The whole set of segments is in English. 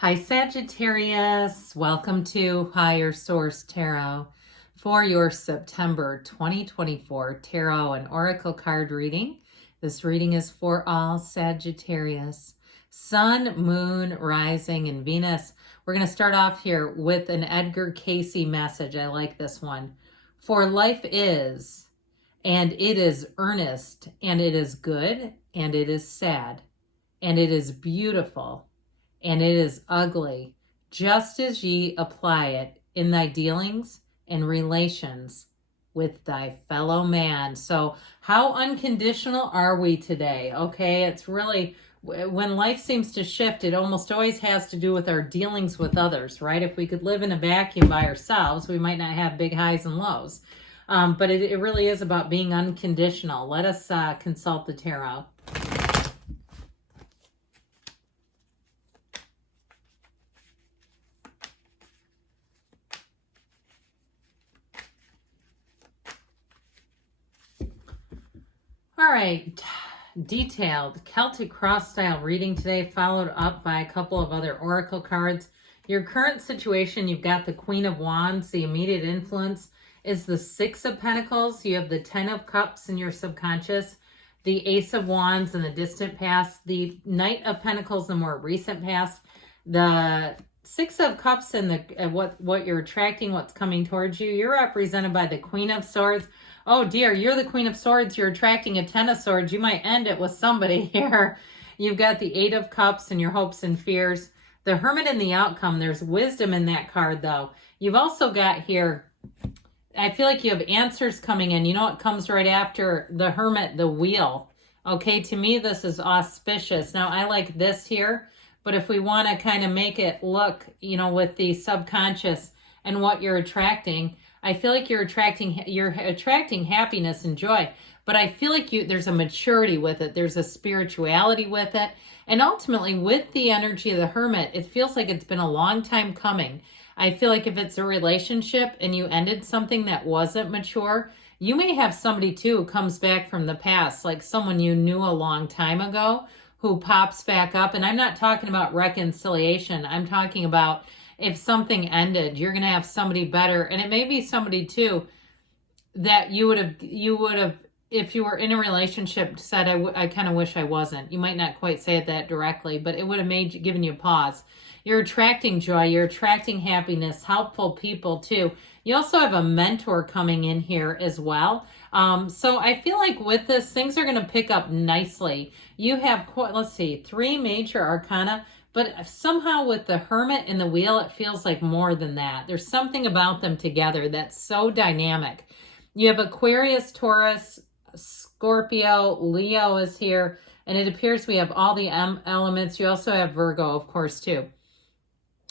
Hi Sagittarius, welcome to Higher Source Tarot for your September 2024 Tarot and Oracle card reading. This reading is for all Sagittarius. Sun, Moon, Rising, and Venus. We're going to start off here with an Edgar Cayce message. I like this one. For life is, and it is earnest, and it is good, and it is sad, and it is beautiful, and it is ugly, just as ye apply it in thy dealings and relations with thy fellow man. So how unconditional are we today? Okay, it's really, when life seems to shift, it almost always has to do with our dealings with others, right? If we could live in a vacuum by ourselves, we might not have big highs and lows. But it really is about being unconditional. Let us consult the tarot. All right, detailed Celtic cross-style reading today, followed up by a couple of other oracle cards. Your current situation, you've got the Queen of Wands. The immediate influence is the Six of Pentacles. You have the Ten of Cups in your subconscious, the Ace of Wands in the distant past, the Knight of Pentacles in the more recent past, the Six of Cups and the what you're attracting, what's coming towards you. You're represented by the Queen of Swords. Oh dear, you're the Queen of Swords. You're attracting a Ten of Swords. You might end it with somebody here. You've got the Eight of Cups and your hopes and fears. The Hermit and the outcome. There's wisdom in that card though. You've also got here, I feel like you have answers coming in. You know what comes right after the Hermit? The Wheel. Okay, to me this is auspicious. Now I like this here, but if we want to kind of make it look, you know, with the subconscious and what you're attracting, I feel like you're attracting happiness and joy, but I feel like there's a maturity with it. There's a spirituality with it. And ultimately with the energy of the Hermit, it feels like it's been a long time coming. I feel like if it's a relationship and you ended something that wasn't mature, you may have somebody too who comes back from the past, like someone you knew a long time ago who pops back up. And I'm not talking about reconciliation. I'm talking about if something ended, you're going to have somebody better. And it may be somebody too that you would have, if you were in a relationship, said, I kind of wish I wasn't. You might not quite say it that directly, but it would have given you a pause. You're attracting joy. You're attracting happiness, helpful people too. You also have a mentor coming in here as well. So I feel like with this, things are going to pick up nicely. You have, let's see, 3 major arcana. But somehow with the Hermit and the Wheel, it feels like more than that. There's something about them together that's so dynamic. You have Aquarius, Taurus, Scorpio, Leo is here. And it appears we have all the elements. You also have Virgo, of course, too.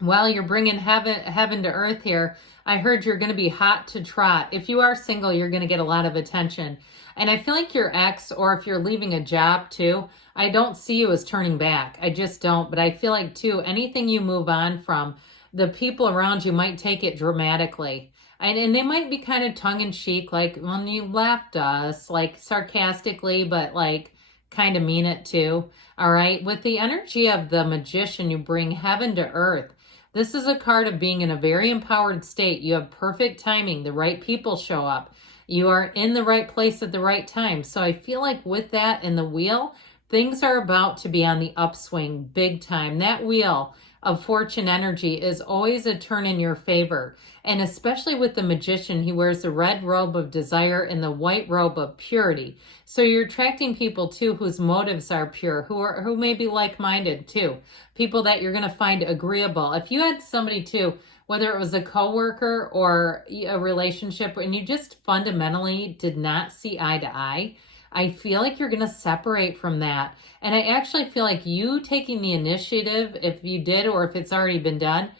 Well, you're bringing heaven to earth here. I heard you're going to be hot to trot. If you are single, you're going to get a lot of attention. And I feel like your ex, or if you're leaving a job too, I don't see you as turning back. I just don't. But I feel like too, anything you move on from, the people around you might take it dramatically. And they might be kind of tongue-in-cheek, like, when you left us, like sarcastically, but like kind of mean it too. All right. With the energy of the Magician, you bring heaven to earth. This is a card of being in a very empowered state. You have perfect timing. The right people show up. You are in the right place at the right time. So I feel like with that and the Wheel, things are about to be on the upswing big time. That Wheel of fortune energy is always a turn in your favor. And especially with the Magician, he wears the red robe of desire and the white robe of purity. So you're attracting people too whose motives are pure, who may be like-minded too. People that you're going to find agreeable. If you had somebody too, whether it was a coworker or a relationship, and you just fundamentally did not see eye to eye, I feel like you're going to separate from that. And I actually feel like you taking the initiative, if you did or if it's already been done,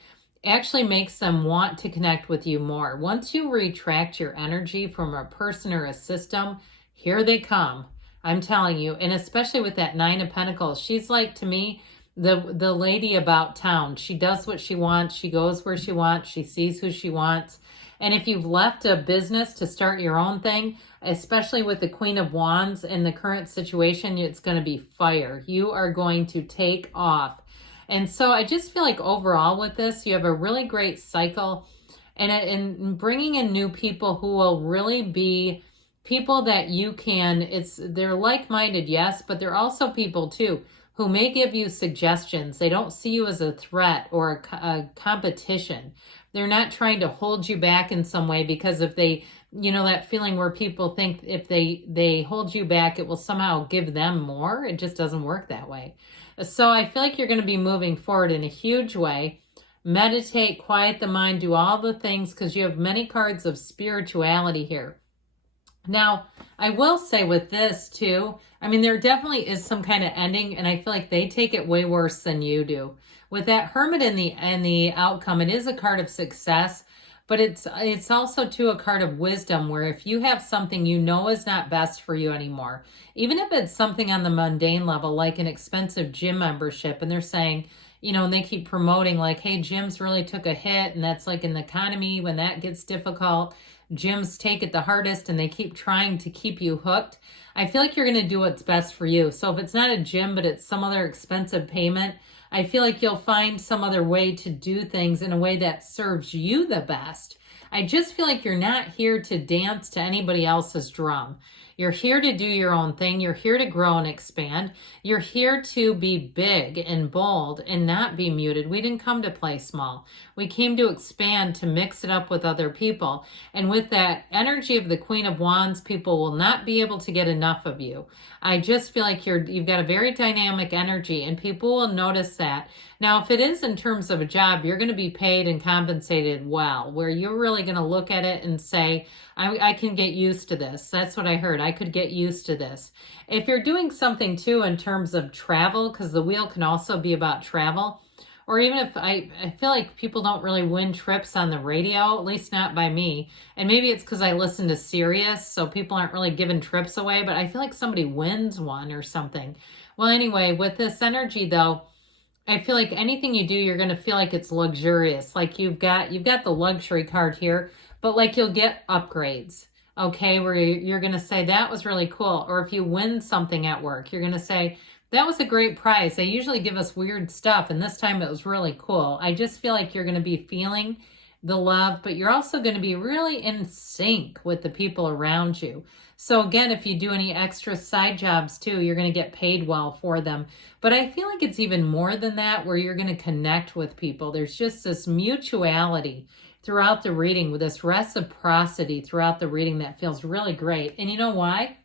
actually makes them want to connect with you more. Once you retract your energy from a person or a system, here they come. I'm telling you. And especially with that Nine of Pentacles, she's like, to me, the lady about town. She does what she wants. She goes where she wants. She sees who she wants. And if you've left a business to start your own thing, especially with the Queen of Wands in the current situation, it's going to be fire. You are going to take off. And so I just feel like overall with this, you have a really great cycle, and bringing in new people who will really be people that you can, they're like-minded, yes, but they're also people too who may give you suggestions. They don't see you as a threat or a competition. They're not trying to hold you back in some way, because if they, that feeling where people think if they hold you back, it will somehow give them more. It just doesn't work that way. So I feel like you're going to be moving forward in a huge way. Meditate, quiet the mind, do all the things, because you have many cards of spirituality here. Now, I will say with this too, I mean, there definitely is some kind of ending, and I feel like they take it way worse than you do. With that Hermit in the outcome, it is a card of success, but it's also too a card of wisdom, where if you have something you know is not best for you anymore, even if it's something on the mundane level, like an expensive gym membership, and they're saying, and they keep promoting like, hey, gyms really took a hit, and that's like in the economy, when that gets difficult, gyms take it the hardest, and they keep trying to keep you hooked. I feel like you're going to do what's best for you. So if it's not a gym, but it's some other expensive payment, I feel like you'll find some other way to do things in a way that serves you the best. I just feel like you're not here to dance to anybody else's drum. You're here to do your own thing. You're here to grow and expand. You're here to be big and bold and not be muted. We didn't come to play small. We came to expand, to mix it up with other people. And with that energy of the Queen of Wands, people will not be able to get enough of you. I just feel like you've got a very dynamic energy, and people will notice that. Now, if it is in terms of a job, you're going to be paid and compensated well, where you're really going to look at it and say, I can get used to this. That's what I heard. I could get used to this. If you're doing something too in terms of travel, because the wheel can also be about travel, or even if I feel like people don't really win trips on the radio, at least not by me. And maybe it's because I listen to Sirius, so people aren't really giving trips away, but I feel like somebody wins one or something. Well, anyway, with this energy though, I feel like anything you do, you're going to feel like it's luxurious. Like you've got the luxury card here, but like you'll get upgrades, okay, where you're going to say, that was really cool. Or if you win something at work, you're going to say, that was a great prize. They usually give us weird stuff, and this time it was really cool. I just feel like you're going to be feeling the love, but you're also going to be really in sync with the people around you. So again, if you do any extra side jobs too, you're going to get paid well for them. But I feel like it's even more than that, where you're going to connect with people. There's just this mutuality throughout the reading, with this reciprocity throughout the reading that feels really great. And you know why?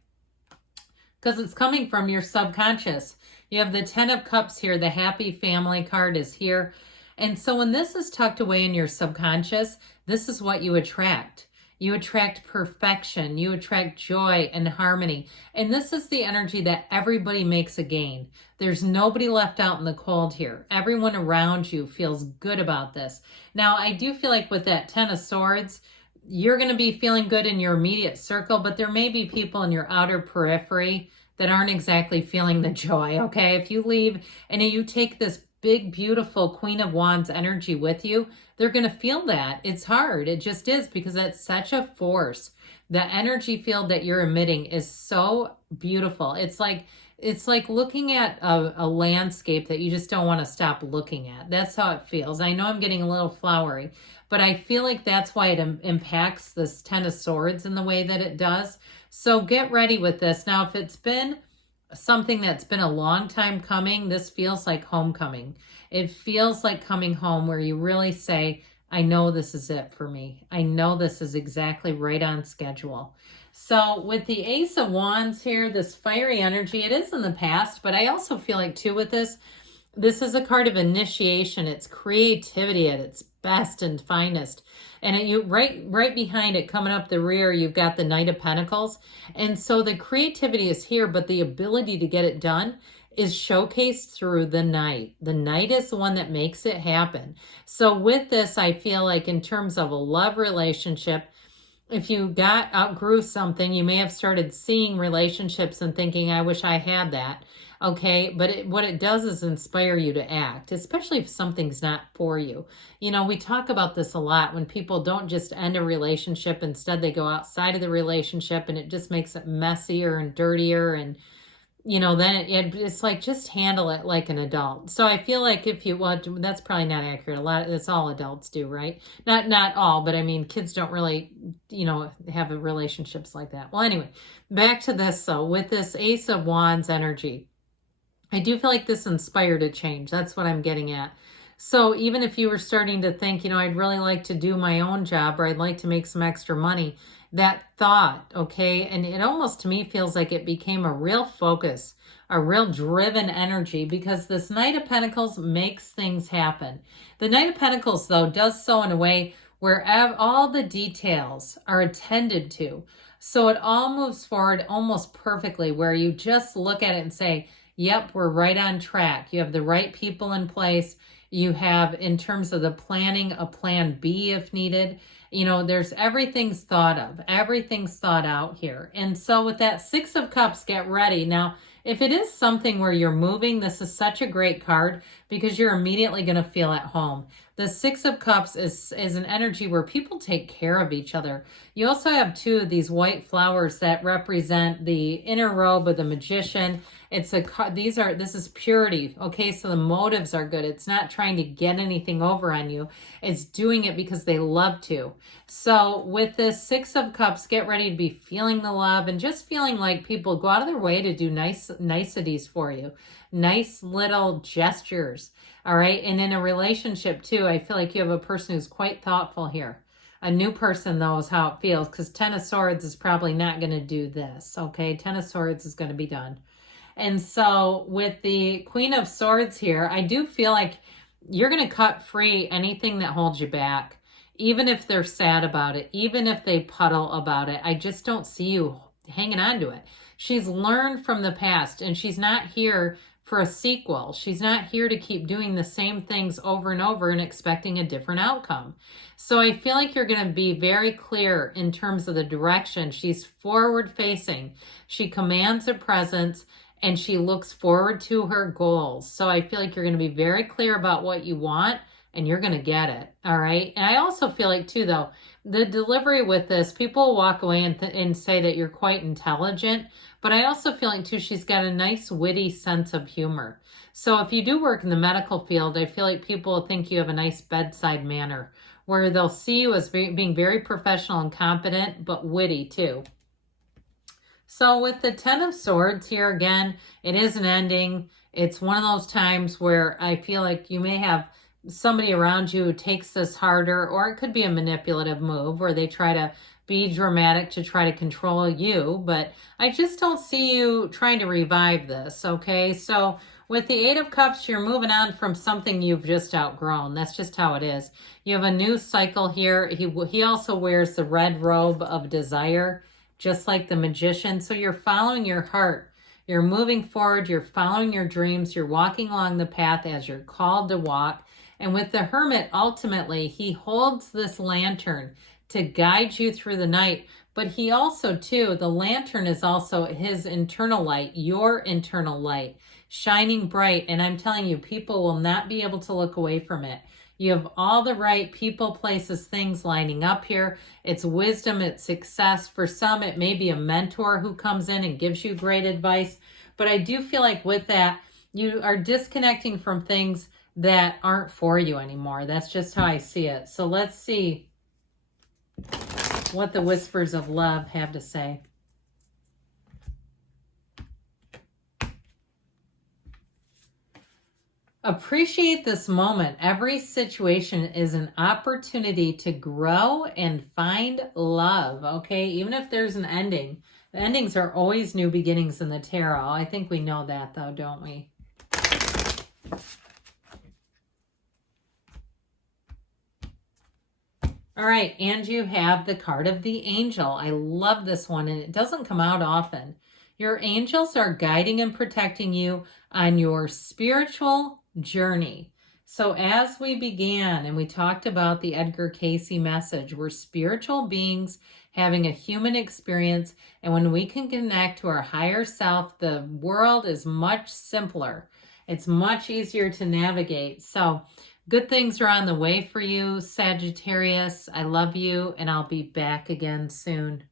Because it's coming from your subconscious. You have the 10 of Cups here. The happy family card is here. And so when this is tucked away in your subconscious, this is what you attract. You attract perfection. You attract joy and harmony. And this is the energy that everybody makes a gain. There's nobody left out in the cold here. Everyone around you feels good about this. Now, I do feel like with that 10 of Swords, you're going to be feeling good in your immediate circle, but there may be people in your outer periphery that aren't exactly feeling the joy, okay? If you leave and you take this big, beautiful Queen of Wands energy with you, they're going to feel that. It's hard. It just is, because that's such a force. The energy field that you're emitting is so beautiful. It's like looking at a landscape that you just don't want to stop looking at. That's how it feels. I know I'm getting a little flowery, but I feel like that's why it impacts this 10 of Swords in the way that it does. So get ready with this. Now, if it's been something that's been a long time coming, this feels like homecoming. It feels like coming home, where you really say, I know this is it for me. I know this is exactly right on schedule. So with the Ace of Wands here, this fiery energy, it is in the past, but I also feel like too with this is a card of initiation. It's creativity at its best and finest. And right behind it, coming up the rear, you've got the Knight of Pentacles. And so the creativity is here, but the ability to get it done is showcased through the Knight. The Knight is the one that makes it happen. So with this, I feel like in terms of a love relationship, if you outgrew something, you may have started seeing relationships and thinking, I wish I had that. Okay, but what it does is inspire you to act, especially if something's not for you. You know, we talk about this a lot when people don't just end a relationship. Instead, they go outside of the relationship, and it just makes it messier and dirtier. And you know, then it's like just handle it like an adult. So I feel like if you, well, that's probably not accurate. A lot, that's all adults do, right? Not all, but I mean, kids don't really, you know, have relationships like that. Well, anyway, back to this. So with this Ace of Wands energy, I do feel like this inspired a change. That's what I'm getting at. So even if you were starting to think, you know, I'd really like to do my own job, or I'd like to make some extra money, that thought, okay, and it almost to me feels like it became a real focus, a real driven energy, because this Knight of Pentacles makes things happen. The Knight of Pentacles, though, does so in a way where all the details are attended to. So it all moves forward almost perfectly, where you just look at it and say, yep, we're right on track. You have the right people in place. You have, in terms of the planning, a plan B if needed. You know, there's everything's thought of. Everything's thought out here. And so with that Six of Cups, get ready. Now, if it is something where you're moving, this is such a great card because you're immediately going to feel at home. The Six of Cups is an energy where people take care of each other. You also have two of these white flowers that represent the inner robe of the magician. This is purity. Okay, so the motives are good. It's not trying to get anything over on you. It's doing it because they love to. So with this Six of Cups, get ready to be feeling the love and just feeling like people go out of their way to do niceties for you. Nice little gestures. All right. And in a relationship too, I feel like you have a person who's quite thoughtful here. A new person knows how it feels, because Ten of Swords is probably not going to do this. Okay. Ten of Swords is going to be done. And so with the Queen of Swords here, I do feel like you're going to cut free anything that holds you back, even if they're sad about it, even if they puddle about it. I just don't see you hanging on to it. She's learned from the past, and she's not here for a sequel. She's not here to keep doing the same things over and over and expecting a different outcome. So I feel like you're going to be very clear in terms of the direction. She's forward facing. She commands a presence, and she looks forward to her goals. So I feel like you're going to be very clear about what you want, and you're going to get it. All right. And I also feel like too, though, the delivery with this, people walk away and say that you're quite intelligent, but I also feel like too, she's got a nice witty sense of humor. So if you do work in the medical field, I feel like people think you have a nice bedside manner, where they'll see you as being very professional and competent, but witty too. So with the Ten of Swords here, again, it is an ending. It's one of those times where I feel like you may have somebody around you who takes this harder, or it could be a manipulative move where they try to be dramatic to try to control you. But I just don't see you trying to revive this, okay? So with the Eight of Cups, you're moving on from something you've just outgrown. That's just how it is. You have a new cycle here. He also wears the red robe of desire, just like the magician. So you're following your heart. You're moving forward. You're following your dreams. You're walking along the path as you're called to walk. And with the Hermit, ultimately, he holds this lantern to guide you through the night. But he also, too, the lantern is also his internal light, your internal light, shining bright. And I'm telling you, people will not be able to look away from it. You have all the right people, places, things lining up here. It's wisdom, it's success. For some, it may be a mentor who comes in and gives you great advice. But I do feel like with that, you are disconnecting from things that aren't for you anymore. That's just how I see it. So let's see what the Whispers of Love have to say. Appreciate this moment. Every situation is an opportunity to grow and find love, okay? Even if there's an ending. The endings are always new beginnings in the tarot. I think we know that, though, don't we? All right, and you have the card of the angel. I love this one, and it doesn't come out often. Your angels are guiding and protecting you on your spiritual journey. So as we began and we talked about the Edgar Cayce message, we're spiritual beings having a human experience, and when we can connect to our higher self, the world is much simpler. It's much easier to navigate. So good things are on the way for you, Sagittarius. I love you, and I'll be back again soon.